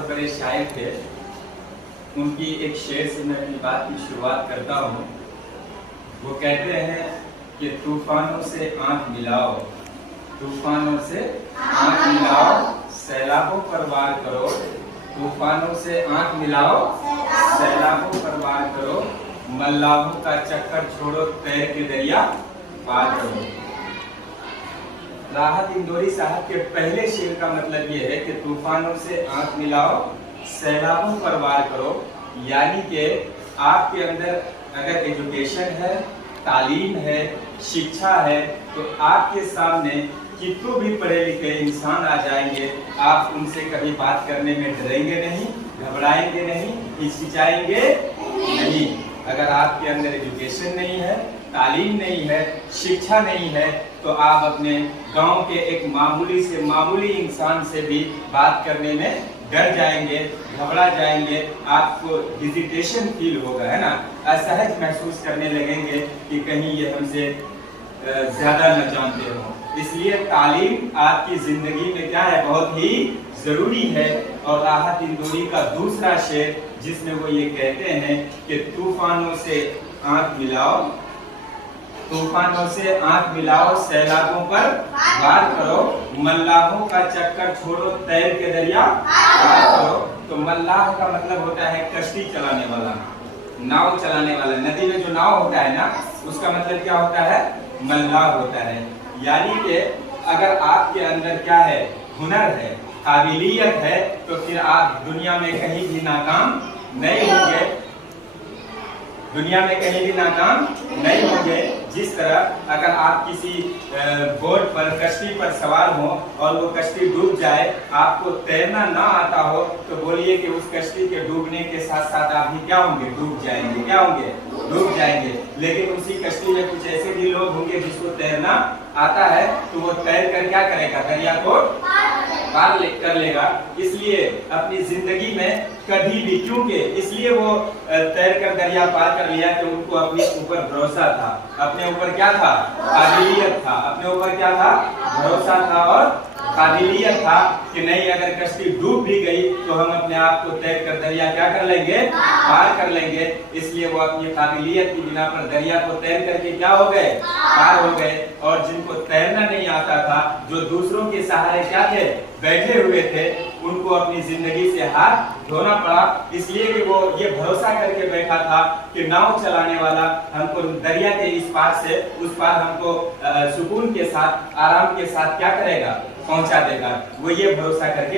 बहुत बड़े शायर थे। उनकी एक शेर से मैं अपनी बात की शुरुआत करता हूँ। वो कहते हैं कि तूफानों से आंख मिलाओ, तूफानों से आंख मिलाओ, सैलाबों पर वार करो। तूफानों से आंख मिलाओ, सैलाबों पर वार करो। मल्लाहों का चक्कर छोड़ो, तैर के दरिया पार करो। राहत इंदौरी साहब के पहले शेर का मतलब ये है कि तूफानों से आंख मिलाओ, सैलाबों पर वार करो। यानी कि आपके अंदर अगर एजुकेशन है, तालीम है, शिक्षा है, तो आपके सामने कितने भी पढ़े लिखे इंसान आ जाएंगे, आप उनसे कभी बात करने में डरेंगे नहीं, घबराएंगे नहीं, हिचकिचाएंगे नहीं। अगर आपके अंदर एजुकेशन नहीं है, तालीम नहीं है, शिक्षा नहीं है, तो आप अपने गांव के एक मामूली से मामूली इंसान से भी बात करने में डर जाएंगे, घबरा जाएंगे, आपको हेजिटेशन फील होगा, है ना, असहज महसूस करने लगेंगे कि कहीं ये हमसे ज्यादा न जानते हो। इसलिए तालीम आपकी जिंदगी में क्या है, बहुत ही जरूरी है। और राहत इंदौरी का दूसरा शेर जिसमें वो ये कहते हैं कि तूफानों से आंख मिलाओ, तूफानों से आंख मिलाओ, सैलाबों पर वार करो। मल्लाहों का चक्कर छोड़ो, तैर के दरिया पार करो। तो मल्लाह का मतलब होता है कश्ती चलाने वाला, नाव चलाने वाला। नदी में जो नाव होता है ना, उसका मतलब क्या होता है, मल्लाह होता है। यानी कि अगर आपके अंदर क्या है, हुनर है, काबिलियत है, तो फिर आप दुनिया में कहीं भी नाकाम नहीं होंगे, दुनिया में कहीं भी नाकाम नहीं होंगे। जिस तरह अगर आप किसी बोट पर, कश्ती पर सवार हो और वो कश्ती डूब जाए, आपको तैरना ना आता हो, तो बोलिए कि उस कश्ती के डूबने के साथ साथ आप भी क्या होंगे, डूब जाएंगे। क्या होंगे, डूब जाएंगे। लेकिन उसी कश्ती में कुछ ऐसे भी लोग होंगे जिसको तैरना आता है, तो वो तैर कर क्या करेगा, दरिया को पार कर लेगा। इसलिए अपनी जिंदगी में कभी भी, क्योंकि इसलिए वो तैर कर दरिया पार कर लिया कि उनको अपने ऊपर भरोसा था, अपने ऊपर क्या था, काबिलियत था, अपने ऊपर क्या था, भरोसा था और काबिलियत था कि नहीं, अगर कश्ती डूब भी गई तो हम अपने आप को तैर कर दरिया क्या कर लेंगे, पार कर लेंगे। इसलिए वो अपनी काबिलियत की बिना पर दरिया को तैर करके क्या हो गए, पार हो गए। और जिनको तैरना नहीं आता था, जो दूसरों के सहारे क्या थे, बैठे हुए थे, उनको अपनी जिंदगी से हाथ धोना पड़ा। इसलिए कि वो ये भरोसा करके बैठा था कि नाव चलाने वाला हमको दरिया के इस पार से उस पार हमको सुकून के साथ, आराम के साथ क्या करेगा, पहुंचा देगा। वो ये भरोसा करके